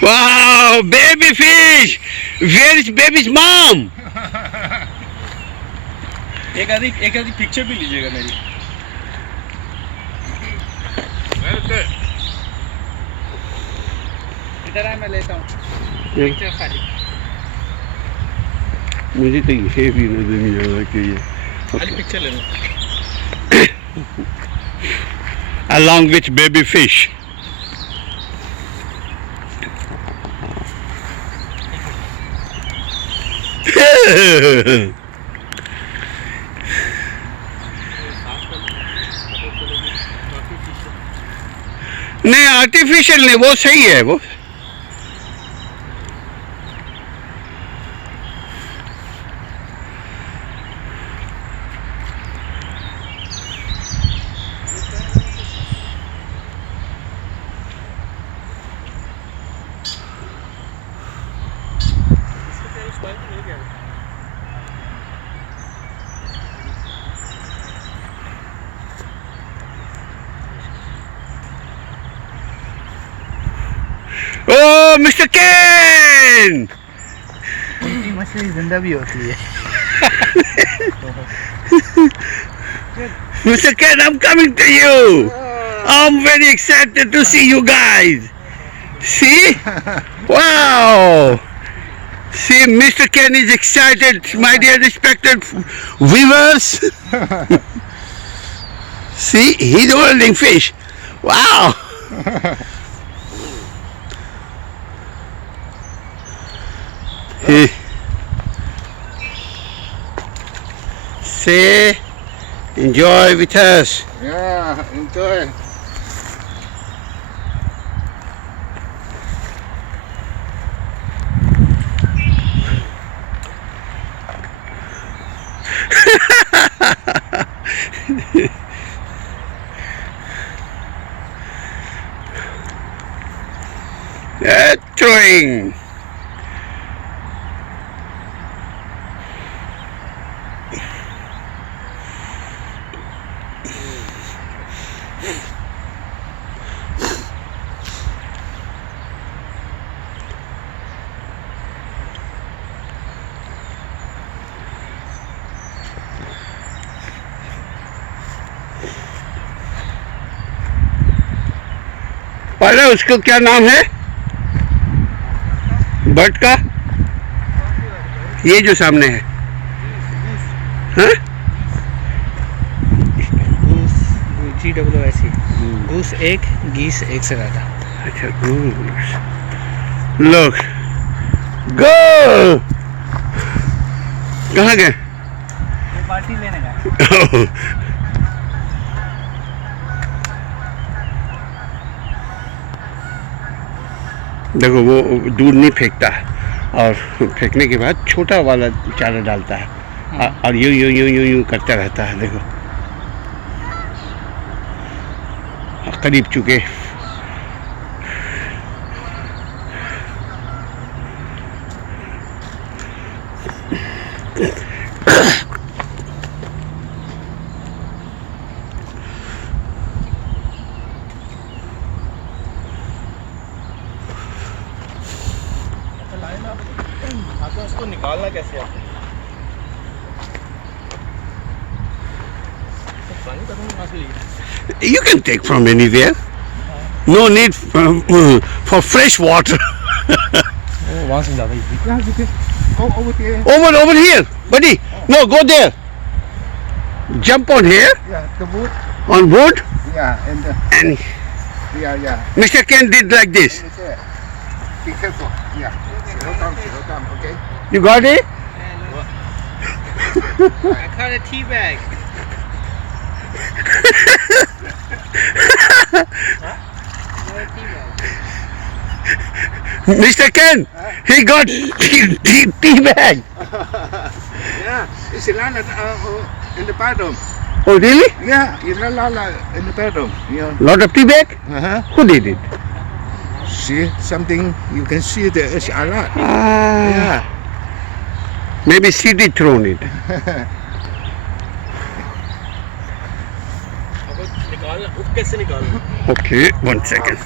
Wow, baby fish. Where is baby's mom? एक आधी picture भी लीजिएगा मेरी। इधर आए मैं लेता हूँ पिक्चर खाली। मुझे तो ये भी नजर नहीं आ रहा कि ये खाली पिक्चर ले लो। along with baby fish. नहीं आर्टिफिशियल नहीं, वो सही है वो। Oh, Mr. Kein! मछली जिंदा भी होती है। Mr. Kein, I'm coming to you. I'm very excited to see you guys. See? Wow! See, Mr. Kein is excited, my dear respected viewers. See, he's holding fish. Wow! Say, enjoy with us. Yeah, enjoy. Throwing. पहले उसको क्या नाम है bird का? ये जो सामने है, हाँ? GWS गूस एक गीस एक से ज़्यादा। अच्छा गूस। लोग गो कहाँ गए? पार्टी लेने गए। देखो वो दूर नहीं फेंकता और फेंकने के बाद छोटा वाला चारा डालता है और यूं यूं यूं यूं यूं करता रहता है। देखो करीब चुके। उसको निकालना कैसे है? You can take from anywhere. No need for fresh water. वहाँ से ज़्यादा easy. Over here, buddy. No, go there. Jump on here. Yeah, the wood. On wood. Yeah, And yeah. Mr. Kein did like this. Be careful. Yeah. Slow down, okay? You got it? I caught a tea bag. Mr. Kein, he got tea bag. Yeah, it's landed in the bottom. Oh, really? Yeah, it's landed in the bottom. Yeah. Lot of tea bag? Uh-huh. Who did it? See something? You can see there is a lot. Ah, Yeah. maybe CD thrown it. निकालना, कैसे निकालना? Okay, 1 second.